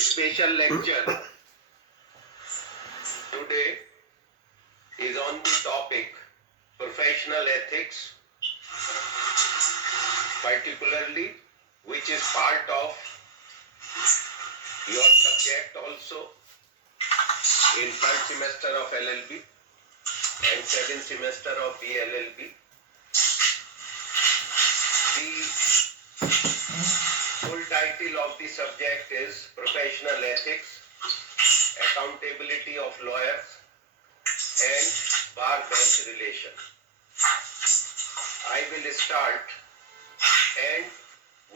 special lecture today is on the topic professional ethics, particularly which is part of your subject also in third semester of LLB and second semester of BLLB. The full title of the subject is Professional Ethics, Accountability of Lawyers and Bar Bench Relation. I will start and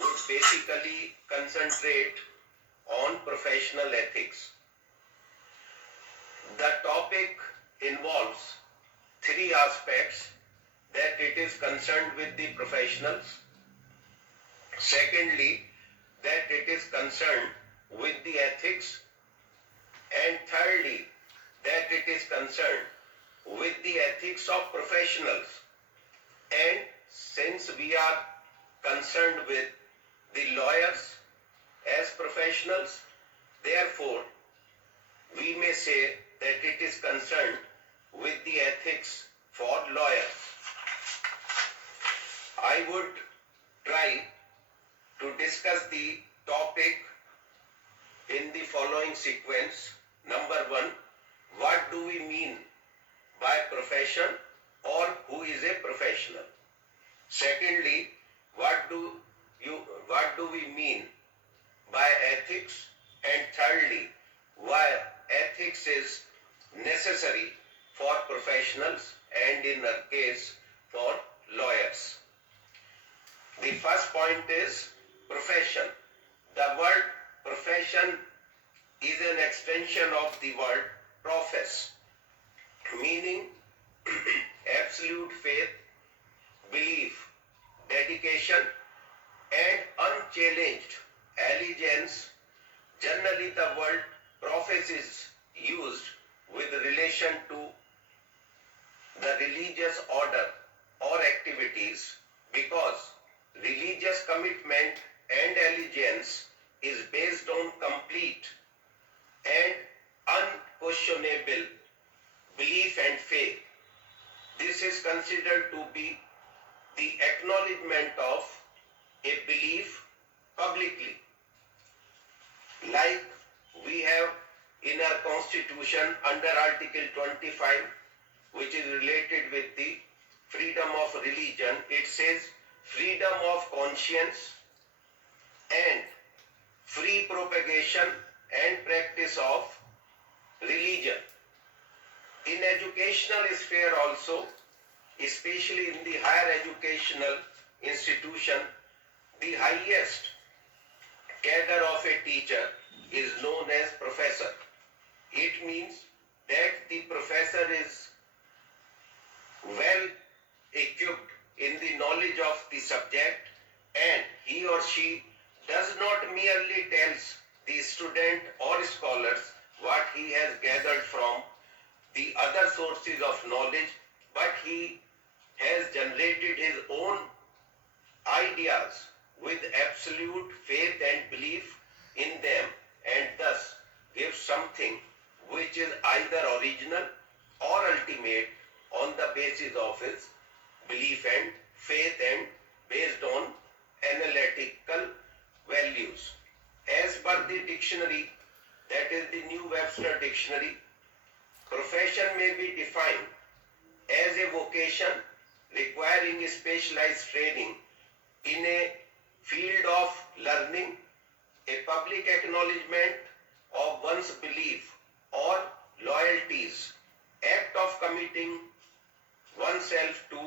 would basically concentrate on professional ethics. The topic involves three aspects: that it is concerned with the professionals, secondly, that it is concerned with the ethics, and thirdly, that it is concerned with the ethics of professionals. And since we are concerned with the lawyers as professionals, therefore we may say that it is concerned with the ethics for lawyers. I would try to discuss the topic in the following sequence. Number one, what do we mean by profession or who is a professional? Secondly, what do we mean by ethics? And thirdly, why ethics is necessary for professionals and in our case for lawyers. The first point is profession. The word profession is an extension of the word profess, meaning absolute faith, belief, dedication, and unchallenged allegiance. Generally, the word profess is used with relation to the religious order or activities, because religious commitment and allegiance is based on complete and unquestionable belief and faith. This is considered to be the acknowledgement of a belief publicly. Like we have in our constitution under Article 25, which is related with the freedom of religion, it says freedom of conscience and free propagation and practice of religion. In educational sphere also, especially in the higher educational institution, the highest cadre of a teacher is known as professor. It means that the professor is well equipped in the knowledge of the subject, and he or she does not merely tells the student or scholars what he has gathered from the other sources of knowledge, but he has generated his own ideas with absolute faith and belief in them, and thus gives something which is either original or ultimate on the basis of his belief and faith and based on analytical values. As per the dictionary, that is the New Webster Dictionary, profession may be defined as a vocation requiring specialized training in a field of learning, a public acknowledgement of one's belief or loyalties, act of committing oneself to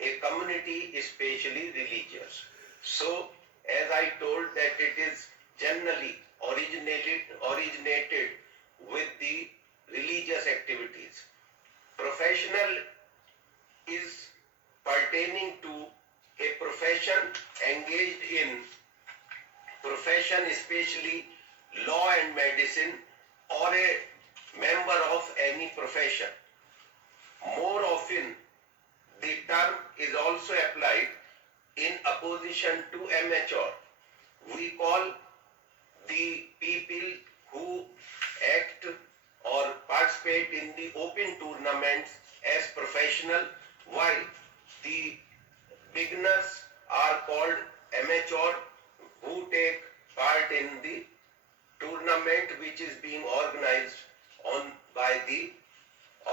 a community, especially religious. So, as I told that it is generally originated with the religious activities. Professional is pertaining to a profession engaged in profession, especially law and medicine, or a member of any profession. More often, the term is also applied in opposition to amateur. We call the people who act or participate in the open tournaments as professional, while the beginners are called amateur, who take part in the tournament which is being organized by the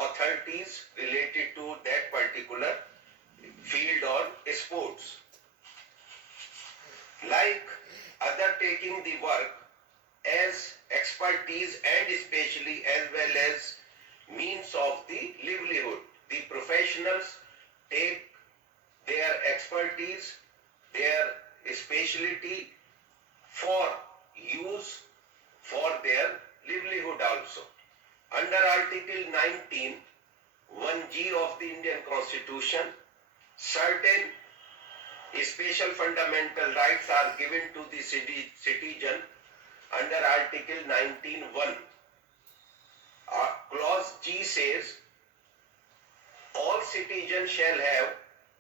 authorities related to that particular field or sports. Like undertaking the work as expertise and especially as well as means of the livelihood. The professionals take their expertise, their specialty for use for their livelihood also. Under Article 19, 1G of the Indian Constitution, certain special fundamental rights are given to the citizen under Article 19(1). Clause G says, all citizens shall have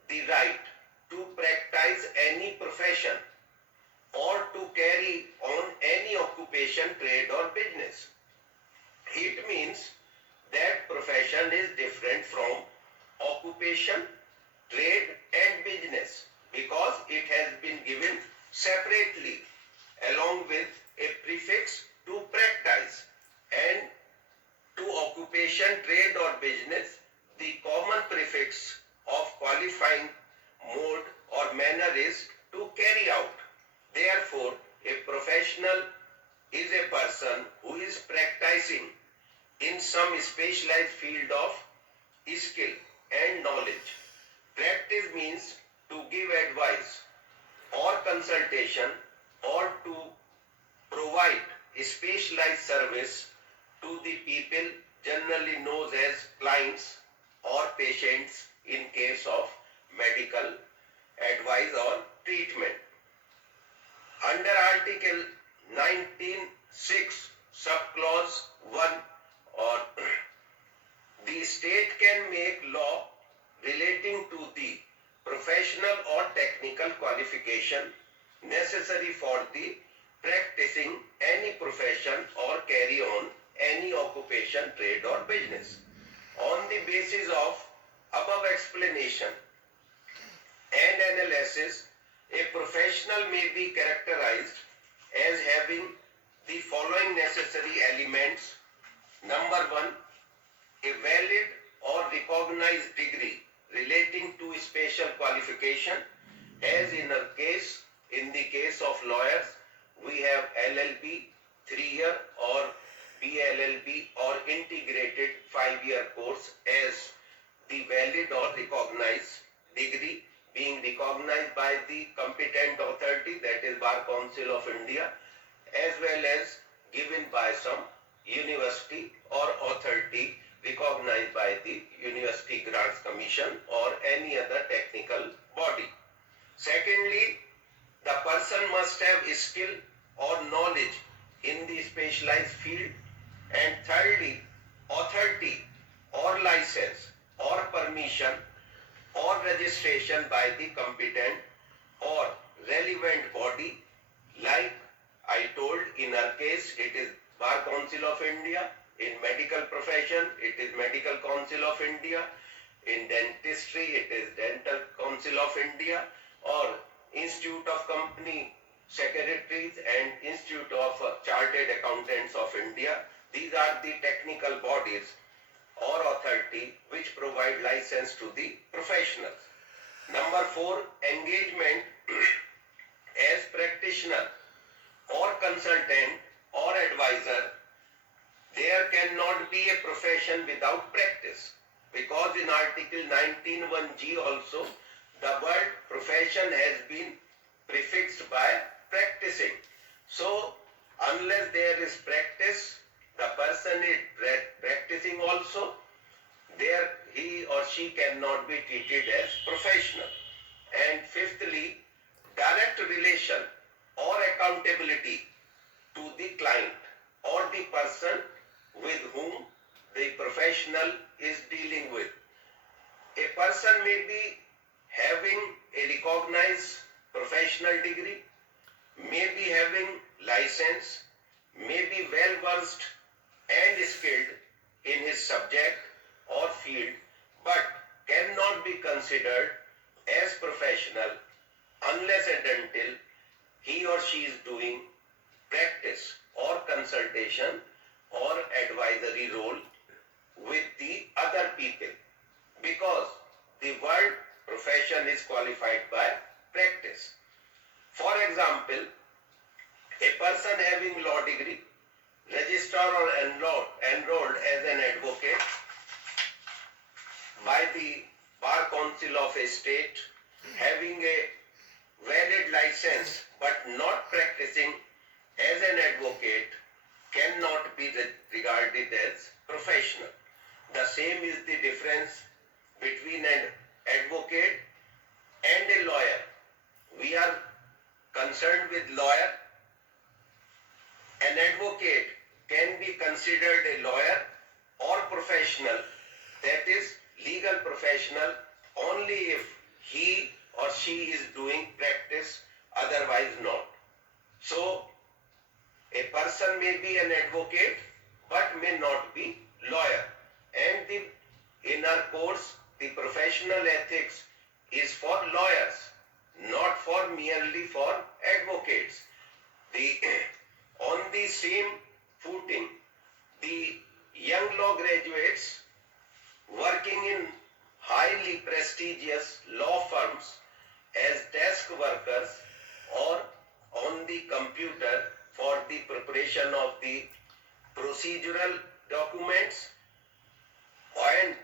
the right to practice any profession or to carry on any occupation, trade or business. It means that profession is different from occupation, trade and business because it has been given separately along with a prefix to practice, and to occupation, trade or business the common prefix of qualifying mode or manner is to carry out. Therefore, a professional is a person who is practicing in some specialized field of skill and knowledge. Practice means to give advice or consultation or to provide a specialized service to the people generally known as clients or patients in case of medical advice or treatment. Under Article 19(6) subclause 1 or the state can make law relating to the professional or technical qualification necessary for the practicing any profession or carry on any occupation, trade or business. On the basis of above explanation and analysis, a professional may be characterized as having the following necessary elements. Number 1, a valid or recognized degree relating to special qualification, as in the case of lawyers we have LLB 3-year or PLLB or integrated 5-year course as the valid or recognized degree, being recognized by the competent authority, that is Bar Council of India, as well as given by some university or authority recognized by the University Grants Commission or any other technical body. Secondly, the person must have skill or knowledge in the specialized field. And thirdly, authority or license or permission or registration by the competent or relevant body, like I told, in our case it is Bar Council of India, in medical profession it is Medical Council of India, in dentistry it is Dental Council of India, or Institute of Company Secretaries and Institute of Chartered Accountants of India. These are the technical bodies or authority which provide license to the professionals. Number 4, engagement as practitioner or consultant or advisor. There cannot be a profession without practice, because in Article 19(1)(g) also the word profession has been prefixed by practicing. So unless there is practice, the person is practicing also, there he or she cannot be treated as professional. And fifthly, direct relation or accountability to the client or the person with whom the professional is dealing with. A person may be having a recognized professional degree, may be having license, may be well versed and skilled in his subject or field, but cannot be considered as professional unless and until he or she is doing practice or consultation or advisory role with the other people, because the word profession is qualified by practice. For example, a person having law degree, registered or enrolled as an advocate by the Bar Council of a state, having a valid license but not practicing as an advocate, cannot be regarded as professional. The same is the difference between an advocate and a lawyer. We are concerned with lawyer. An advocate can be considered a lawyer or professional, that is legal professional, only if he or she is doing practice, otherwise not. So, a person may be an advocate but may not be lawyer. And in our course, the professional ethics is for lawyers, not for merely for advocates. On the same footing, the young law graduates working in highly prestigious law firms as desk workers or on the computer for the preparation of the procedural documents and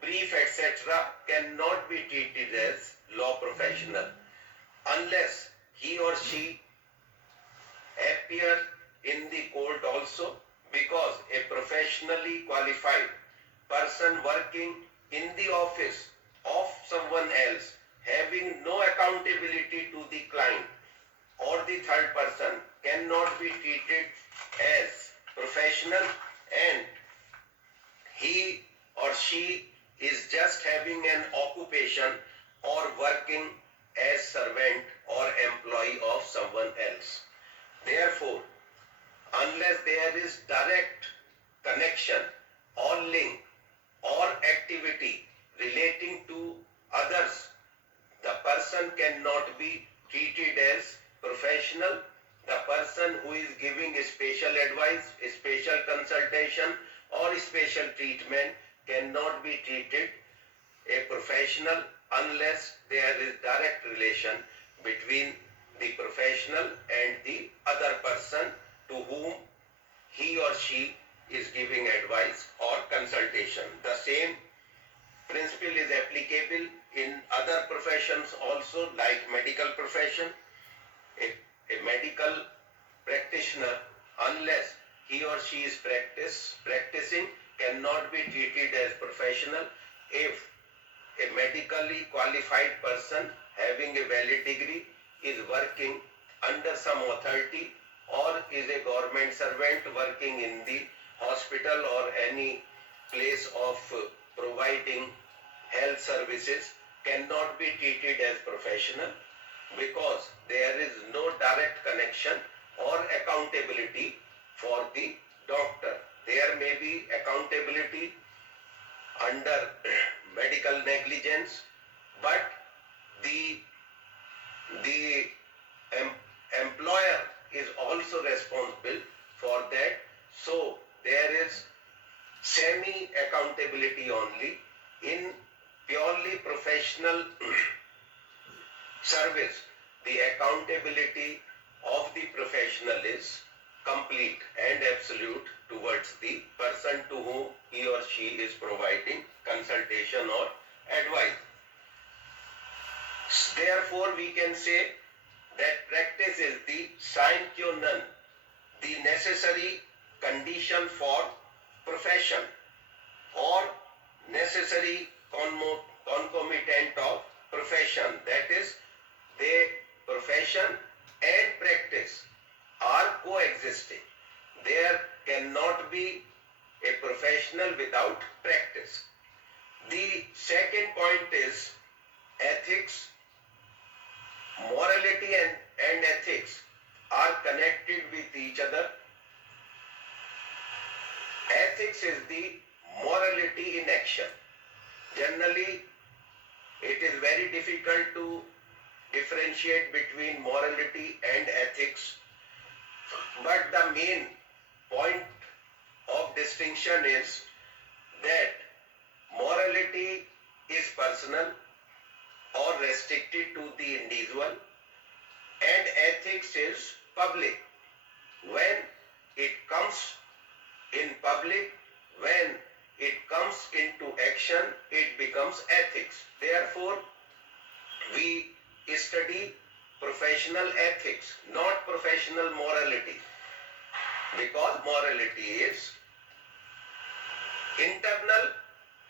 brief etc. cannot be treated as law professional unless he or she appear in the court also, because a professionally qualified person working in the office of someone else, having no accountability to the client or the third person, cannot be treated as professional, and he or she is just having an occupation or working as servant or employee of someone else. Therefore, unless there is direct connection or link or activity relating to others, the person cannot be treated as professional. The person who is giving a special advice, a special consultation or a special treatment cannot be treated a professional unless there is direct relation between the professional and the other person to whom he or she is giving advice or consultation. The same principle is applicable in other professions also, like medical profession. A medical practitioner, unless he or she is practicing, cannot be treated as professional if a medically qualified person having a valid degree is working under some authority or is a government servant working in the hospital or any place of providing health services, cannot be treated as professional, because there is no direct connection or accountability for the doctor. There may be accountability under medical negligence, but the employer is also responsible for that. So there is semi accountability only. In purely professional service, the accountability of the professional is complete and absolute towards the person to whom he or she is providing consultation or advice. Therefore, we can say that practice is the sine qua non, the necessary condition for profession or necessary concomitant of profession. That is, the profession and practice are coexisting. There cannot be a professional without practice. The second point is ethics. Morality and ethics are connected with each other. ethics is the morality in action. Generally, it is very difficult to differentiate between morality and ethics, but the main point of distinction is that morality is personal or restricted to the individual and ethics is public. When it comes in public, when it comes into action, it becomes ethics. Therefore, we study professional ethics, not professional morality, because morality is internal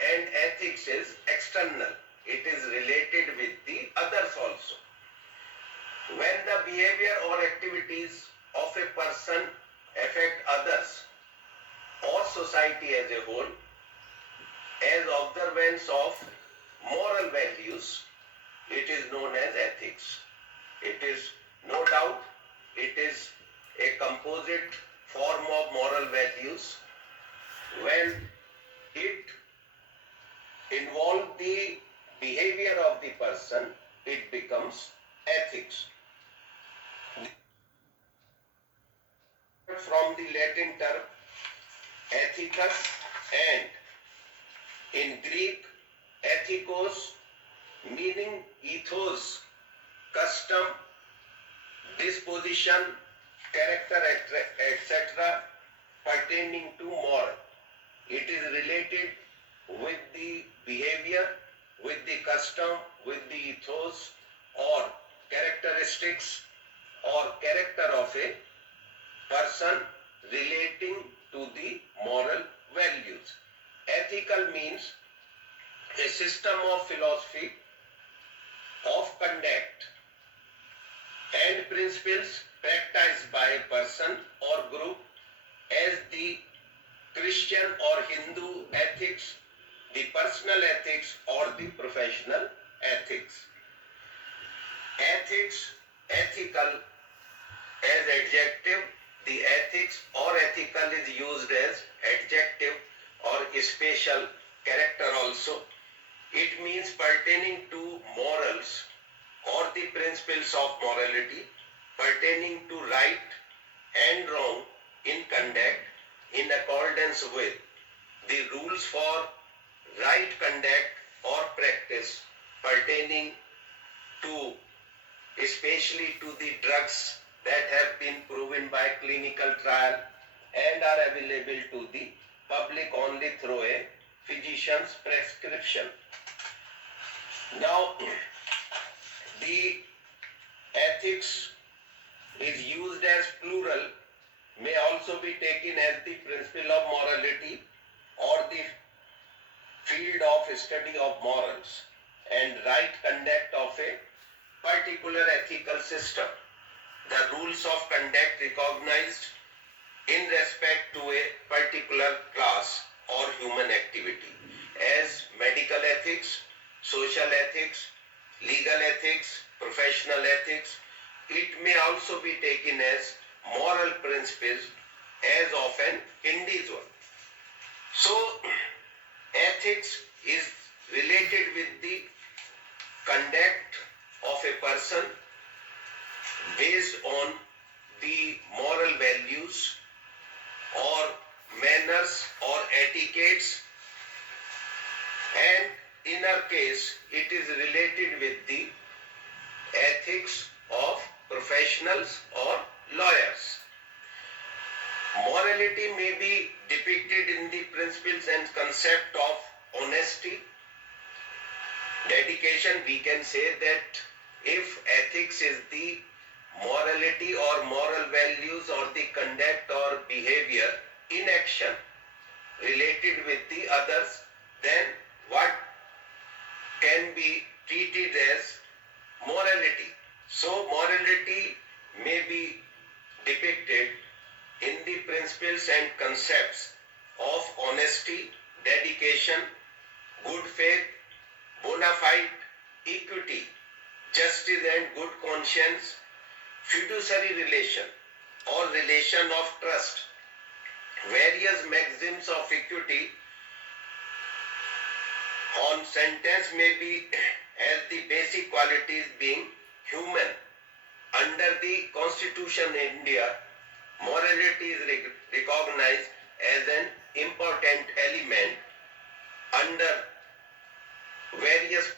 and ethics is external. It is related with the others also. When the behavior or activities of a person affect others or society as a whole, as observance of moral values, it is known as ethics. It is no doubt, it is a composite form of moral values. When it involves the behavior of the person, it becomes ethics. From the Latin term ethicus and in Greek ethikos, meaning ethos, custom, disposition, character, etc. pertaining to moral. It is related with the behavior, with the custom, with the ethos or characteristics or character of a person relating to the moral values. Ethical means a system of philosophy, of conduct and principles practiced by a person or group, as the Christian or Hindu ethics, the personal ethics or the professional ethics. Ethics, ethical as adjective, the ethics or ethical is used as adjective or special character also. It means pertaining to morals or the principles of morality, pertaining to right and wrong in conduct in accordance with the rules for right conduct or practice pertaining to, especially to the drugs that have been proven by clinical trial and are available to the public only through a physician's prescription. Now, the ethics is used as plural, may also be taken as the principle of morality or the field of study of morals and right conduct of a particular ethical system. The rules of conduct recognized in respect to a particular class or human activity, as medical ethics, social ethics, legal ethics, professional ethics. It may also be taken as moral principles as of an individual. So, ethics is related with the conduct of a person based on the moral values or manners or etiquettes, and in our case it is related with the ethics of professionals or lawyers. Morality may be depicted in the principles and concept of honesty, dedication. We can say that if ethics is the morality or moral values or the conduct or behavior in action related with the others, then what can be treated as morality? So morality may be depicted in the principles and concepts of honesty, dedication, good faith, bona fide, equity, justice and good conscience, fiduciary relation or relation of trust, various maxims of equity on sentence may be as the basic qualities being human. Under the Constitution in India, morality is recognized as an important element under various